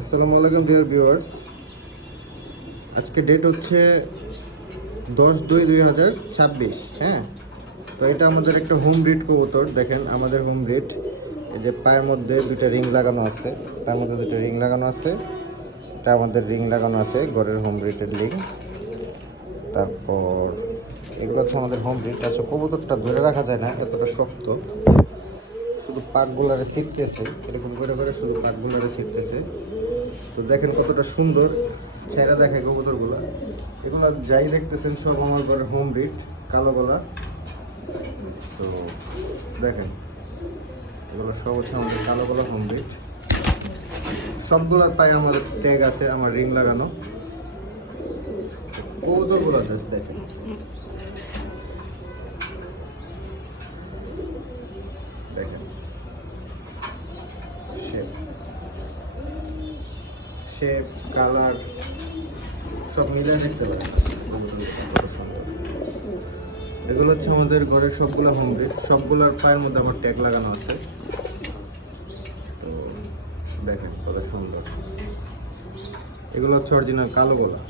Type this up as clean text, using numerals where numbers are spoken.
আসসালামু আলাইকুম dear viewers. আজকে ডেট হচ্ছে 10/2/2026। হ্যাঁ, তো এটা আমাদের একটা হোম ব্রিড কবুতর। দেখেন আমাদের হোম ব্রিড। এই যে পায়ের মধ্যে দুটো রিং লাগানো আছে, পায়ের মধ্যে দুটো রিং লাগানো আছে। এটা আমাদের রিং লাগানো আছে, ঘরের হোম ব্রিডের রিং। তারপর এগুলো হচ্ছে আমাদের হোম ব্রিড। আচ্ছা, কবুতরটা ধরে রাখা যায় না, এতটা শক্ত। শুধু পাকগুলারে ছিটতেছে, এরকম করে করে শুধু পাকগুলারে ছিটতেছে। তো দেখেন কতটা সুন্দর ছেঁড়া দেখায় কবুতরগুলো। এগুলো যাই দেখতেছেন সব আমার ঘরের হোম ব্রিড, কালো গলা। তো দেখেন এগুলো সব হচ্ছে আমাদের কালো গলা হোম ব্রিড। সবগুলোর পায়ে আমার ট্যাগ আছে, আমার রিং লাগানো। কবুতরগুলো জাস্ট দেখেন, দেখেন শেপ কালার সব মিলে দেখতে পারেন। এগুলো হচ্ছে আমাদের ঘরের সবগুলো হোম ব্রিড, সবগুলোর পায়ের মধ্যে আমার ট্যাগ লাগানো আছে। তো দেখেন কত সুন্দর। এগুলো হচ্ছে অরিজিনাল কালো গলা।